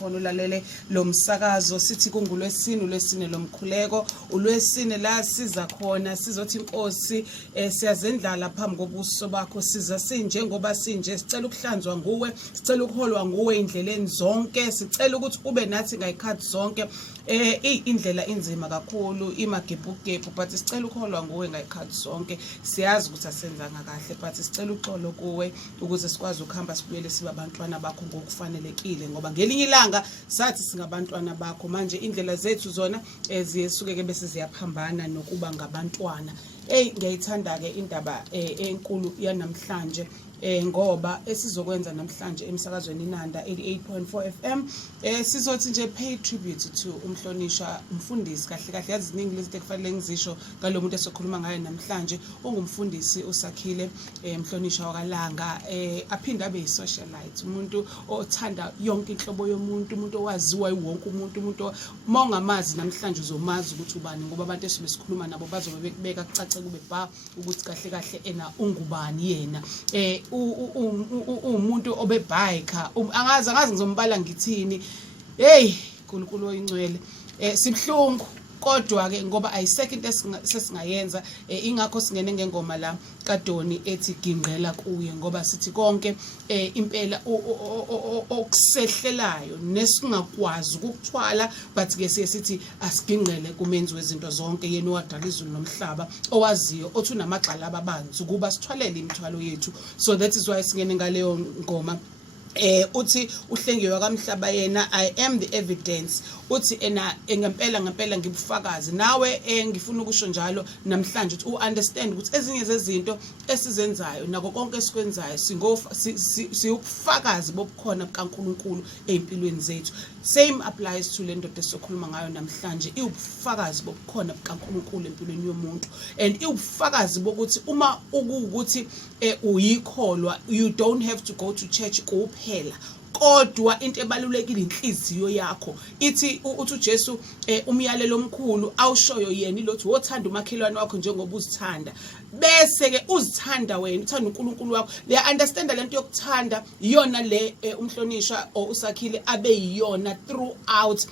khona ulalele lo msakazo sithi kungulwesine lomkhuleko ulwesine la siza khona sizothi inkosi siyazendlala phambi kobuso bakho siza sinjengoba sinje sicela ukuhlanzwa nguwe sicela ukuholwa nguwe indleleni zonke sicela ukuthi ube nathi ngayikhathi zonke indlela inzima kakhulu imagebhugebhu but sicela ukuholwa nguwe ngayikhathi zonke siyazi ukuthi asenzanga kahle but sicela uxolo kuwe ukuze sikwazi ukuhamba sibuyele sibe abantwana bakho ngokufanelekile ngoba ngelinye sathi singabantwana bakho manje indlela zethu zona ziyesuke ke bese ziyaphambana nokuba ngabantwana ngiyayithanda ke indaba enkulu yanamhlanje ngoba esizokwenza namhlanje emsakazweni Inanda 88.4 FM sizothi nje pay tribute to umhlonishwa umfundisi kahle kahle yazi iziningi lezinto ekufanele ngizisho ngalomuntu esokhuluma ngaye namhlanje ungumfundisi usakhile umhlonishwa wakalanga aphinda abe yisocialite umuntu othanda yonke inhlobo yomuntu umuntu owaziwa wonke umuntu mawungamazi namhlanje uzomazi ukuthi ubani ngoba abantu esikhuluma nabo bazobe bekubeka kucace kube ba ukuthi kahle kahle ena ungubani yena umuntu obebiker angazi ngizombala ngithini uNkulunkulu oyingcwele sibhlungu kodwa ke ngoba ayisekho into sesingayenza ingakho singene ngengoma la kaDoni ethi gingqela kuye ngoba sithi konke impela okusehlelayo nesingakwazi ukukuthwala but ke sithi asigingqele kumenzi wezinto zonke yena owadala izulu nomhlaba owaziyo othi unamagxala abanzi ukuba sithwalele imithwalo yethu so that is why singene ngaleyo ngoma uthi uhlengiwe kaMhlaba yena I am the evidence uthi ngempela ngibufakazi nawe ngifuna ukusho njalo namhlanje uthi understand ukuthi ezinye zezinto esizenzayo nako konke esikwenzayo siyubufakazi bobukhona bukaNkulunkulu empilweni zethu same applies to le ndoda esokhuluma ngayo namhlanje iwubufakazi bobukhona bukaNkulunkulu empilweni yomuntu and iwubufakazi bokuthi uma ukuthi uyikholwa you don't have to go to church kuphela kodwa into ebalulekile inhliziyo yakho ithi uthi uJesu umyalelo omkhulu awushoyo yena ilothi wothanda umakhelwane wakho njengoba uzithanda bese ke uzithanda wena uthanda uNkulunkulu wakho le understand lento yokuthanda iyona le umhlonishwa usakhile abe yiyona throughout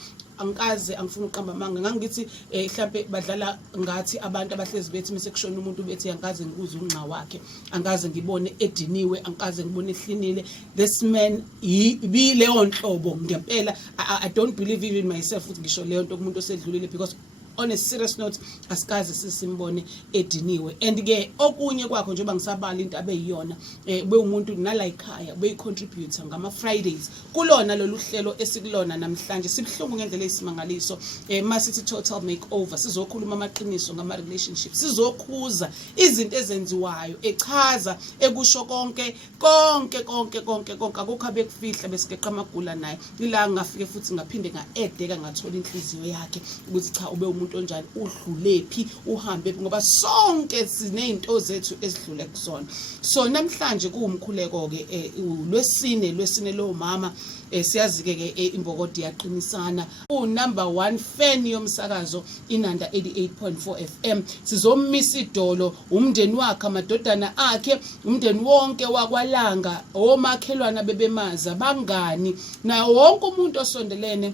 angifuna uqamba manga ngangithi mhlambe badlala ngathi abantu abahlezi bethi mise kushona umuntu bethi angaze ngikuze unqa wakhe angaze ngibone ediniwe angaze ngibone ehlinile this man leyo nhlobo ngempela I don't believe even myself ukuthi ngisho leyo nto kumuntu osedlulile because on a serious note asikaze sisimbone ediniwe and ke okunye kwakho njengoba ngisabala into abeyiyona ube umuntu nala ekhaya beyicontributor ngama Fridays kulona lolu hlelo esikulona namhlanje sibhlungu ngendlela esimangaliso masithi total makeover sizokhuluma amaqiniso ngama relationships sizokhuza izinto ezenziwayo echaza ekusho konke akukho abekufihla besikeqa amagula naye ila ngafike futhi ngaphinde ngaedeka ngathola inhliziyo yakhe ukuthi cha ube umuntu onjani udlulephi uhambe ngoba sonke sinezinto zethu ezidlule kuzona so namhlanje kuwumkhuleko ke ulwesine lo mama siyazi ke imbokodi yaqinisana number 1 fan yomsakazo Inanda 88.4 FM sizomisa idolo umndeni wakhe amadodana akhe umndeni wonke wakwalanga omakhelwana bebemaza bangani na wonke umuntu osondelene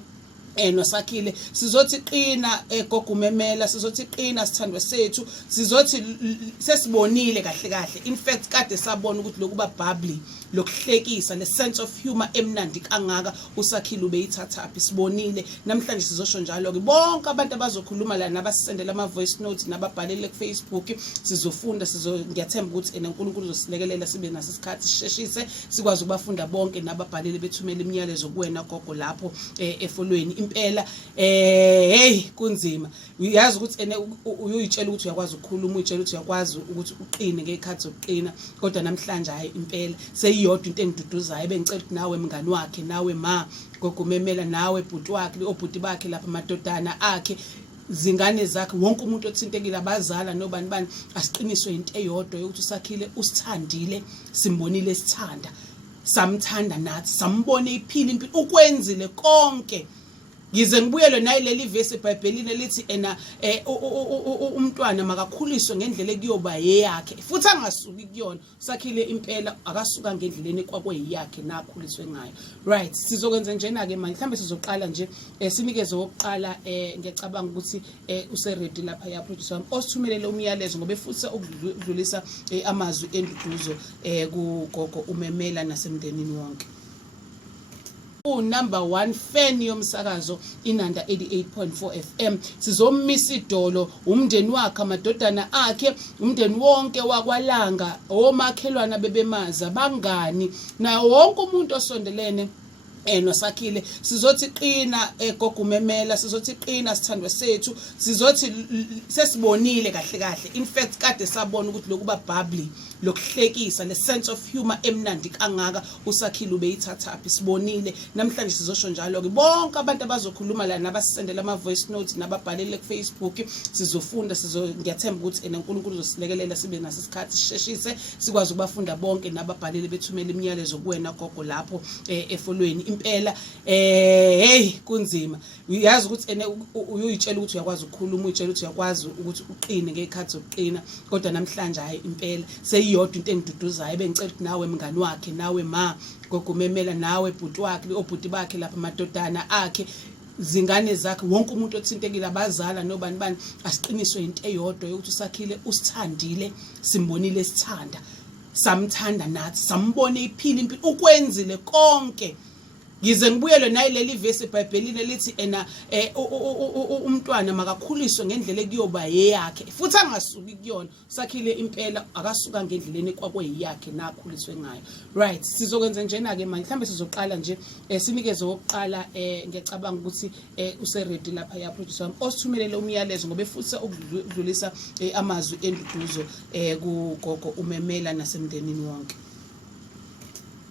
nosakhile sizothi qina egogumemela sizothi qina sithandwe sethu sizothi sesibonile kahle in fact kade sabona ukuthi lokuba bubbly lokuhlekisa le sense of humor emnandi kangaka usakhile ubeyithathaphi sibonile namhlanje sizosho njalo ke bonke abantu abazokhuluma la nabasendela ama voice notes nababhalele ku Facebook sizofunda ngiyathemba ukuthi uNkulunkulu uzosilekelela sibe naso isikhathi sisheshise sikwazi ukubafunda bonke nababhalele bethumela imiyalezo kuwena gogo lapho efolweni impela kunzima uyazi ukuthi uyitshela ukuthi uyakwazi ukukhuluma uyitshela ukuthi uyakwazi ukuthi uqine ngekhathi zokuqina kodwa namhlanje hayi impela seyiyodwa into engiduduzayo bengicela ukuthi nawe mngani wakhe nawe ma gogumemela nawe bhuti wakhe obhuti bakhe lapha amadodana akhe zingane zakhe wonke umuntu othintekile abazala nobani asiqiniswe into eyodwa yokuthi usakhile usithandile simbonile sithanda samthanda nathi sambone iphila impilo ukwenzile konke Ngize ngibuyele nayileli verse eBhayibhelini elithi umntwana makakhuliswe ngendlela ekuyoba yeyakhe futhi angasuki kuyona sakhile impela akasuka ngendleleni kwakweyakhe nakhuliswe ngayo. Right, sizokwenza njena ke manje mhlambe sizoqala nje sinikeze oqala ngiyacabanga ukuthi use ready lapha ya producer wami osithumelele umyalezo ngoba efutha ukudlulisa amazwi enduduzo kugogo uMemela nasemndenini wonke. Number 1 fan yomsakazo Inanda 88.4 FM sizomisa idolo umndeni wakhe amadodana akhe umndeni wonke wakwaLanga omakhelwana bebemaza bangani na wonke umuntu osondelene nosakhile sizothi qina gogo uMemela sizothi qina sithandwa sethu sizothi sesibonile kahle kahle in fact kade sabona ukuthi lokuba bubbly lokuhlekisa le sense of humor emnandi kangaka usakhile ubeyithathaphi sibonile namhlanje sizosho njalo ke bonke abantu abazokhuluma la nabasendela ama voice notes nababhalele ku Facebook sizofunda ngiyathemba ukuthi uNkulunkulu uzosilekelela sibe naso isikhathi sisheshise sikwazi ukubafunda bonke nababhalele bethumela imiyalezo kuwena gogo lapho efolweni impela hey kunzima uyazi ukuthi uyitshela ukuthi uyakwazi ukukhuluma uyitshela ukuthi uyakwazi ukuthi uqine ngekhathi zokuqina kodwa namhlanje hayi impela seyiyodwa into engiduduzayo bengicela ukuthi nawe mngani wakhe nawe ma gogo uMemela nawe bhuti wakhe obhuti bakhe lapha amadodana akhe zingane zakhe wonke umuntu othintekile abazala nobani asiqiniswe into eyodwa yokuthi usakhile usithandile simbonile sithanda samthanda nathi sambone iphila impilo ukwenzile konke. Ngize ngibuyele nayileli verse eBhayibhelini elithi umntwana makakhuliswe ngendlela ekuyoba yeyakhe futhi angasuki kuyona sakhile impela akasuka ngendleleni kwakweyakhe nakhuliswe ngayo. Right, sizokwenza njena ke manje mhlambe sizoqala nje sinikeze oqala ngiyacabanga ukuthi use ready lapha ya producer wami osithumelele umyalezo ngoba efutha ukudlulisa amazwi enduduzo kugogo uMemela nasemndenini wonke.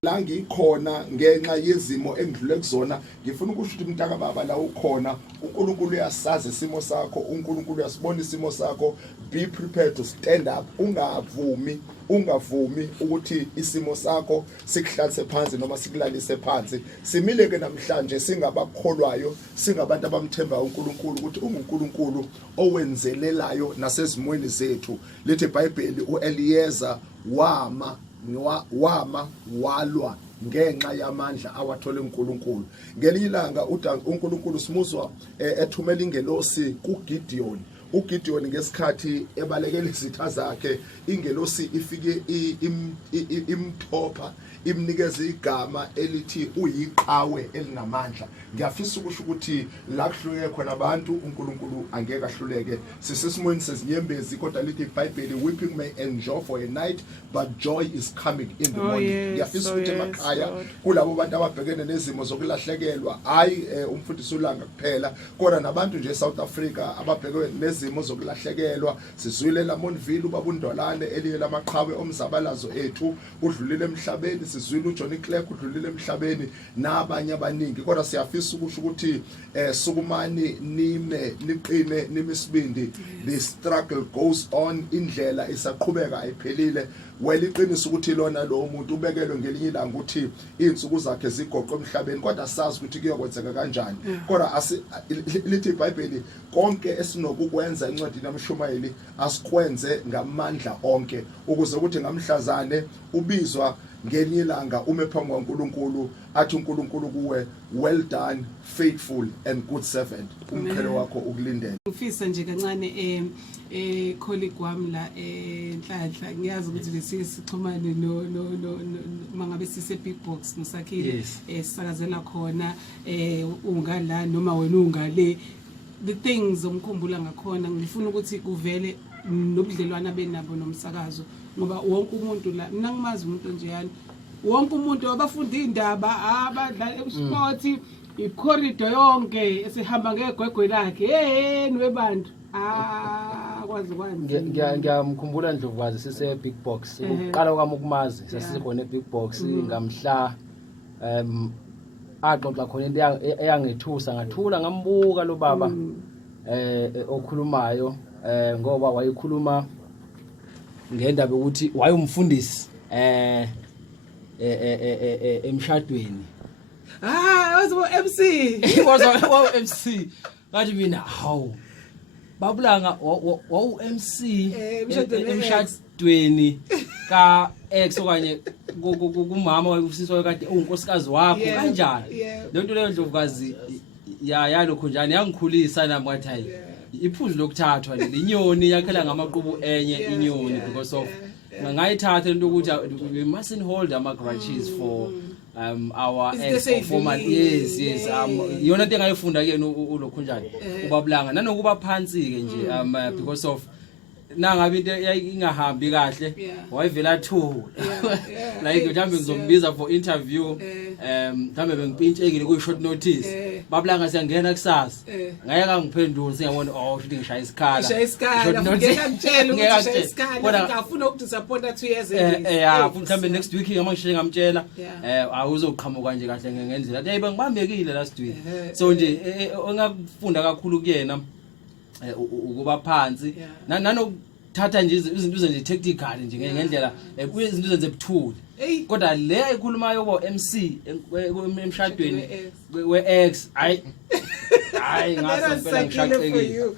La ngikhona ngenxa yezimo engidlule kuzona ngifuna ukusho ukuthi mntaka baba la ukhona uNkulunkulu uyasazi isimo sakho uNkulunkulu uyasibona isimo sakho be prepared to stand up ungavumi ukuthi isimo sakho sikuhlalise phansi noma sikulalise phansi simile ke namhlanje singabakholwayo singabantu abamthemba uNkulunkulu ukuthi unguNkulunkulu owenzelelayo nasezimweni zethu lithi iBhayibheli uEliyeza walwa ngenxa yamandla awathole uNkulunkulu ngelinye ilanga uNkulunkulu simuzwa ethumela ingelosi kuGideon uGideon ngesikhathi ebalekela izitha zakhe ingelosi ifike imthopha imnikeza igama elithi uyiqhawe elinamandla. Ngiyafisa ukusho ukuthi la kuhluleke khona abantu uNkulunkulu angeke ahluleke sisesimweni sezinyembezi kodwa lithi iBhayibheli weeping may endure for a night but joy is coming in the morning. Ngiyafisa ukuthi emakhaya kulabo bantu ababhekene nezimo zokulahlekelwa hayi umfundisi uLanga kuphela kodwa nabantu nje eSouth Africa ababhekene nezimo zokulahlekelwa sizwile laMonville ubabundolane eliye lamaqhawe omzabalazo ethu udlulile emhlabeni sizwile uJohnny Clerk udlulile emhlabeni nabanye abaningi kodwa siyafisa ukusho ukuthi sukumani niqine nimisibindi the struggle goes on indlela isaqhubeka ayiphelile weliqinisa ukuthi lona lo muntu ubekelwe ngelinye ilanga ukuthi insuku zakhe zigoqwe emhlabeni kodwa sazi ukuthi kuyokwenzeka kanjani kodwa lithi iBhayibheli konke esinokukwenza encwadini yaMshumayeli asikwenze ngamandla onke ukuze ukuthi ngamhlazane ubizwa ngelinye ilanga ume phambi kwaNkulunkulu athi uNkulunkulu kuwe well done faithful and good servant umkhelo wakho ukulindele. Ngifisa nje kancane colleague wami la Nhlanhla ngiyazi ukuthi lesixhumane no mangabe sise big box nosakhile sisakazela khona ungala noma wena ungale the things omkhumbula ngakhona ngifuna ukuthi kuvele nobudlelwana benabo nomsakazo ngoba wonke umuntu la mina ngimazi umuntu nje yani wonke umuntu abafunda indaba abadlala esport icorridor yonke esihamba ngegwegwe lakhe niwebantu kwazi ngiyamkhumbula Ndlovukazi sise big box uqala kwami ukumazi sasikhona eBig Box ngamhla axoxa khona into eyangethusa ngathula ngambuka lo baba okhulumayo ngoba wayekhuluma ngendaba ukuthi wayumfundisi emshadweni wazo MC. He was a MC. Ngathi mina hawu. Babulanga wa MC emshadweni ka ex okanye kumama wayusiswa kade unkosikazi wakho kanjani. Le nto leyo Ndlovukazi yalokho njani yangikhulisa nami ngathi hayi iphuzu lokuthathwa lenyoni yakhela ngamaqhubu enye inyoni because of ngayithatha into ukuthi we mustn't hold ama grudges for our ex former yes yona into engayifunda ke ulokho njani ubabulanga nanokuba phansi ke nje because of nangabe into ingahambi kahle wayivela thu like mhlambe ngizombiza for interview mhlambe bengipintshekile ku short notice babulanga siyangena kusasa ngayeka ngiphendula singabona futhi ngishaya isikhala ngeke ngitshela ukuthi ngishaya isikhala ngafuna ukudisappointa 2 years futhi mhlambe next week ngamashaya ngamtshela awuzoqhamuka nje kahle ngendlela athi bengibambekile last week so nje engakufunda kakhulu kuyena ukuba phansi nanokuthatha nje izinto nje tactical nje ngendlela izinto zenze buthuli kodwa le ayikhulumayo bo MC emshadweni we-ex hayi ngase ngishaqekile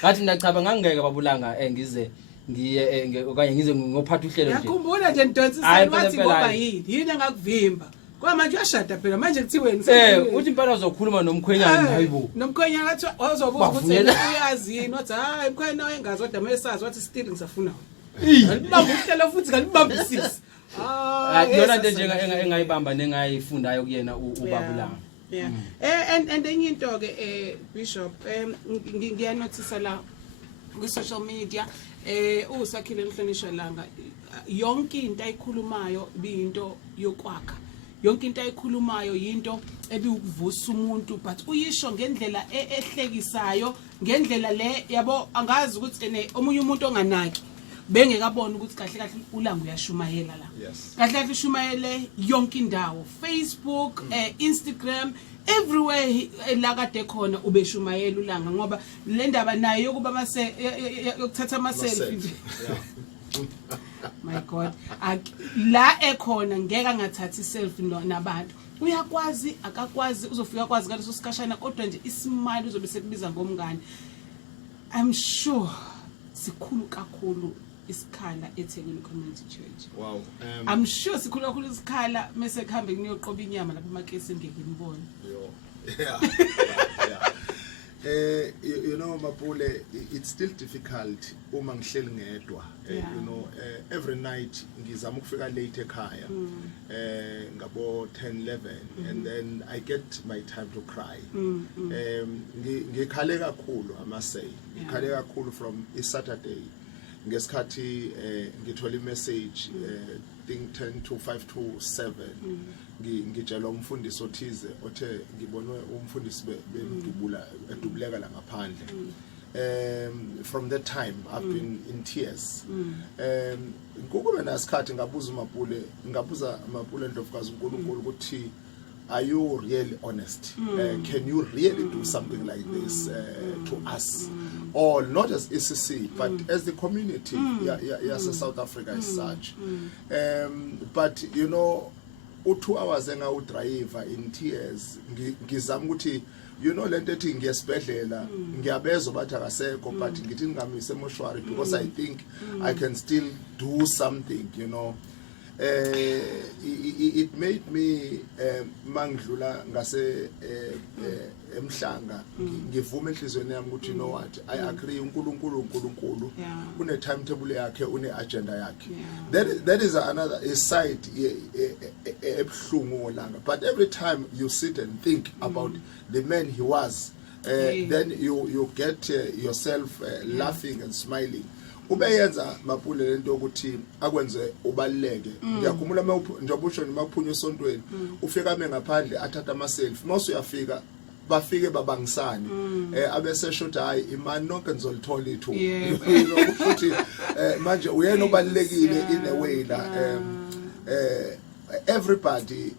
ngathi ngiyachaba ngangeke babulanga ngize ngiye okanye ngize ngophatha uhlelo nje yakhumbula nje Ndonsisana wathi ngoba yini engakuvimba kwamanje uyashada phela manje kuthiwe uthi impela uzokhuluma nomkhwenyana hayibo nomkhwenyana wathi wazobuza ukuthi uyazi yini wathi hayi mkhwenyana wayengazi kodwa mayesazi wathi still ngisafuna alibamba uhlelo futhi kalibambisisi yona nje engayibamba nengayifundayo kuyena ubabulanga and enye into ke Bishop ngiyanothisa la ku social media uSakhile Mhlonishwa Langa yonke into ayikhulumayo biyinto yokwakha yonke into ayikhulumayo into ebiwukuvusa umuntu but uyisho ngendlela ehlekisayo ngendlela le yabo angazi ukuthi omunye umuntu onganaki bengekabona ukuthi kahle ulanga uyashumayela la kahle ushumayele yonke indawo Facebook Instagram everywhere la kade khona ubeshumayela ulanga ngoba le ndaba nayo yokuba yokuthatha ama selfie my god la ekhona ngeke angathathi selfie nabantu uyakwazi akakwazi uzofika kwazi ngaleso sikashana kodwa nje isimile uzobe sekubiza ngomngane I'm sure sikhulu kakhulu isikhala eThekwini Community Church I'm sure sikhulu kakhulu isikhala mase kuhambe kuyoqoba inyama lapha emakesi ngeke ngibone you know Mapule, it's still difficult uma ngihleli ngedwa you know every night ngizama ukufika late ekhaya ngabo 10-11 and then I get my time to cry ngikhale kakhulu I must say ngikhale kakhulu from Saturday ngesikhathi ngithola imessage think 10 to 5 to 7 ngitshela umfundisi othize othe ngibonwe umfundisi bedubuleka la ngaphandle from that time I've been in tears ngokube nasikhathi ngabuza Mapule Ndlovukazi uNkulunkulu ukuthi are you really honest can you really do something like this to us or not as ECC but as the community yes South Africa as such but you know 2 hours engawudriver in tears ngizama ukuthi you know lento ethi ngiyesibhedlela ngiyabezwa bathi akasekho but ngithi ngingamise emotionally because I think I can still do something you know it made me mangidlula ngase emhlanga ngivuma enhlizweni yami ukuthi you know what I agree uNkulunkulu une timetable yakhe une agenda yakhe that is another side ebhlungu olanga but every time you sit and think about the man he was then you get yourself laughing and smiling ubeyenza Mapule lento ukuthi akwenze ubaleke ngiyakhumula njengoba usho makuphunywa esontweni ufika ngaphandle athatha ama selfie mase uyafika bafike babangisani abese shothi hayi imani nonke nizolithola ithu ukuthi manje uyena obalekile in a way la everybody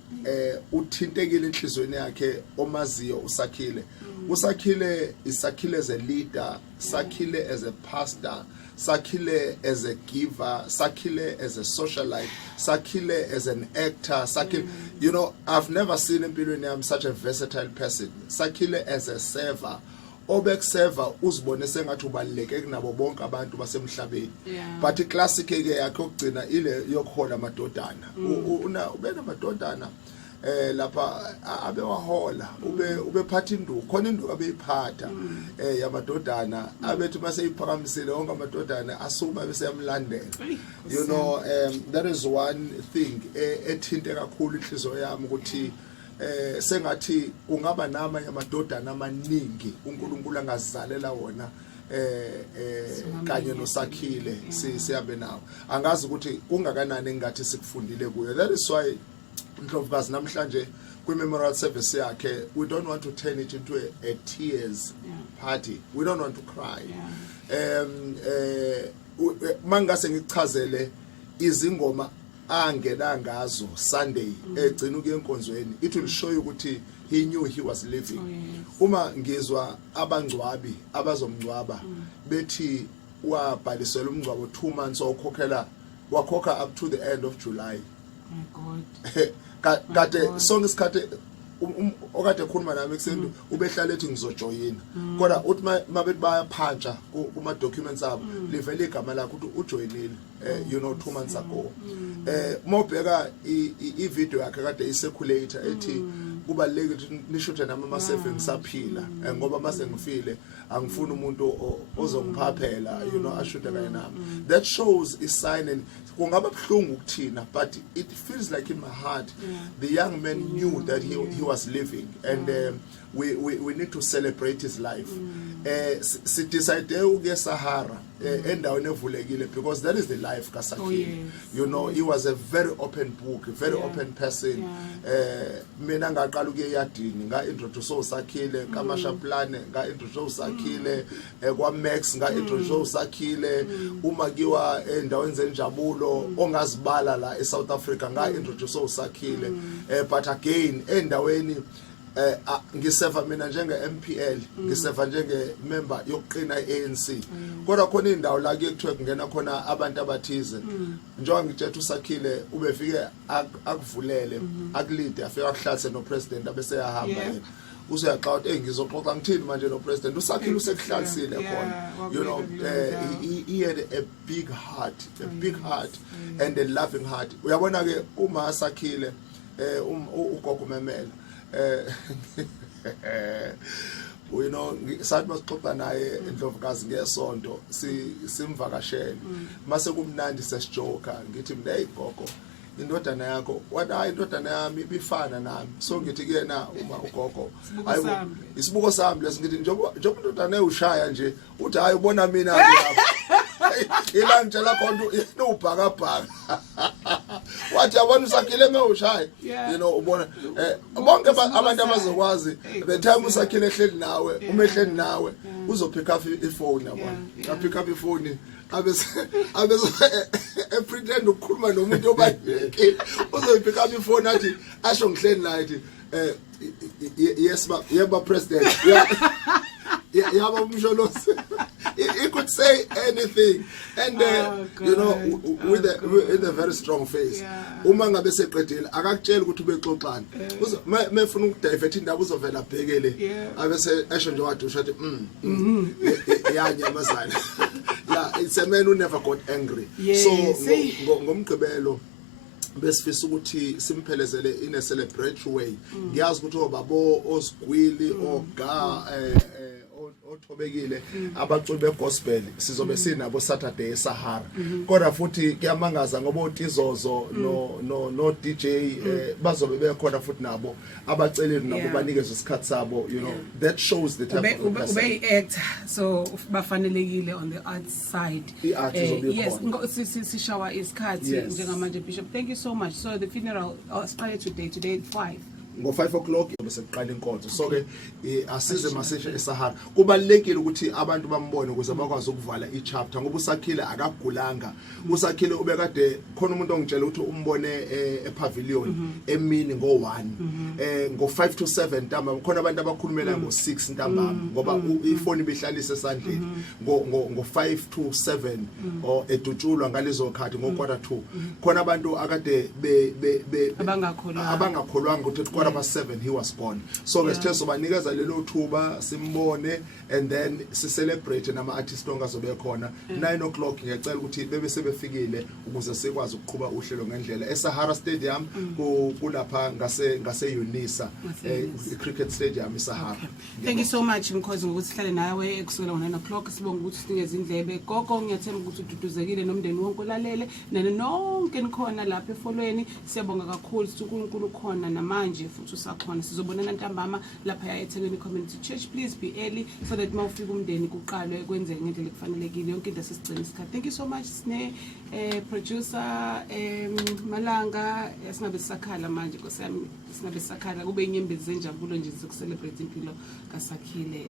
uthintekile enhlizweni yakhe omaziyo usakhile isakhile as a leader sakhile as a pastor sakhile as a giver, sakhile as a socialite, sakhile as an actor, sakhile, you know, I've never seen empilweni yami such a versatile person. Sakhile as a server. Obekuseva uzibone sengathi ubaluleke kunabo bonke abantu basemhlabeni. But iclassic ke yakhe okugcina ile yokhola amadodana. Ubena amadodana lapha abewahola ube phatha induku khona induku abeyiphatha yamadodana abethi mase iphakamisile wonke amadodana asuma bese yamlandela. You know, that is one thing ethinte kakhulu inhliziyo yami ukuthi sengathi kungaba nama yamadodana amaningi uNkulunkulu angazalela wona kanye noSakhile siyabe nawo angazi ukuthi kungakanani engathi sikufundile kuyo. That is why Ndlovukazi namhlanje kwi-memorial service yakhe we don't want to turn it into a tears party. We don't want to cry. Mangase ngichazele izingoma angena ngazo Sunday egcina ukuye enkonzweni, it will show you ukuthi he knew he was living. Uma ngizwa abangcwabi abazomngcwaba bethi wabhalisela umngcwabo 2 months wakhokha up to the end of July. My God. Kade sonke isikhathi okade ekhuluma nami ekusendu ubehlala ethi ngizojoyina kodwa uthi mabethi bayaphantsha kuma documents abo livele igama lakho ukuthi ujoyinile you know 2 months ago. Mobheka I video yakhe kade iseculator ethi kubaluleke ukuthi nishuthe nami ama 7 ngisaphila ngoba mase ngifile angifuni umuntu ozongiphaphela you know ashuthe kanye nami. That shows a sign and kungaba buhlungu ukuthina but it feels like in my heart the young man knew that he was living and we need to celebrate his life. Si decide ukuya Sahara endaweni evulekile because that is the life kaSakhile. You know, he was a very open book, a very open person. Mina ngaqala ukuya eyadini nga introduce uSakhile kaMasha Plane nga introduce uSakhile kwa Max nga introduce uSakhile uma kiwa endaweni zenjabulo ongazibala la eSouth Africa nga introduce uSakhile but again endaweni ngiseva mina njenge MPL ngiseva njenge member yokuqina iANC kodwa khona indawo la kuyekuthiwe kungena khona abantu abathize njengoba ngithethe uSakhile ubefike akuvulele akulide afika akuhlalise no president abese yahamba yena usuyaxoxa ngizoxoxa ngithini manje no president uSakhile usekuhlalisile khona. You know, he had a big heart and a loving heart. Uyabona ke uma Sakhile ugogo Memela you know sathi masixoxa naye Ndlovukazi ngesonto simvakashele mase kumnandi sesijoka ngithi mina hey gogo indodana yakho wathi hayi indodana yami ibifana nami so ngithi kuyena uma ugogo hayi isibuko sami lesingithi njengoba indodana ushaya nje uthi hayi ubona mina lapha ilangitshela khona ubhakabhaka wathi yabona uSakhile mewushaya you know ubona bonke abantu abazokwazi the time uSakhile ehleli nawe umehleli nawe uzopick up ifone yabona apick up ifone abese pretend ukukhuluma nomuntu obalekile uzopick up ifone athi asho ngihleli naye athi yes ba yeba president yaba umsholosi. He could say anything and you know with a very strong face. Uma ngabe seqedile akakutshela ukuthi ubexoxana mefuna ukudivert indaba uzovela abhekele abese esho nje wathi usho athi yanyamazana. Yeah, it's a man who never got angry. So ngomgqibelo besifisa ukuthi simphelezele in a celebratory way. Ngiyazi ukuthi obabo osigwili oga othobekile abaculi begospel sizobe sinabo Saturday eSahara kodwa futhi kuyamangaza ngoba uTizozo no DJ bazobe bekhona futhi nabo abaceleni nabo banikeza isikhathi sabo. You know, that shows the type of person ube actor so bafanelekile on the art side. Yes, sishawa isikhathi njengamanje Bishop. Thank you so much. So the funeral started today at 5. ngo5 o'clock bese kuqala inkonzo. So ke asize maseshe eSahara kubalekile ukuthi abantu bambone ukuze bakwazi ukuvala ichapter ngoba usakhile akagulanga. Usakhile ubekade khona umuntu ongitshela ukuthi umbone ePavilion emini ngo1 ngo5 to 7 ntambama khona abantu abakhulumela ngo6 ntambama ngoba ifoni ibihlalise esandleni ngo5 to 7 or edutshulwa ngalezo khathi ngo2 khona abantu akade abangakholwanga ukuthi 7 he was born. So besithe sobanikeza lelo thuba simbone and then si celebrate nama artists ongazobe khona 9 o'clock ngiyacela ukuthi bebe sebefikile ukuze sikwazi ukuqhuba uhlelo ngendlela eSahara Stadium kulapha ngase Unisa cricket stadium eSahara. Thank you so much Mkhozi ngokuthi sihlale nawe kusukela ngo9 o'clock sibonga ukuthi sinikeze indlebe gogo ngiyathemba ukuthi ududuzekile nomndeni wonke olalele nonke nikhona lapha efolweni siyabonga kakhulu ukuthi uNkulunkulu khona namanje futhi usakhona sizobonana ntambama lapha eThekwini Community Church. Please be early so that mawufika umndeni kuqalwe kwenzeke ngendlela kufanelekile yonke into sesigcina isikhathi. Thank you so much sine producer Malanga singabe sisakhala manje nkosiyami singabe sisakhala kube inyembezi zenjabulo nje zoku celebrate impilo kaSakhile.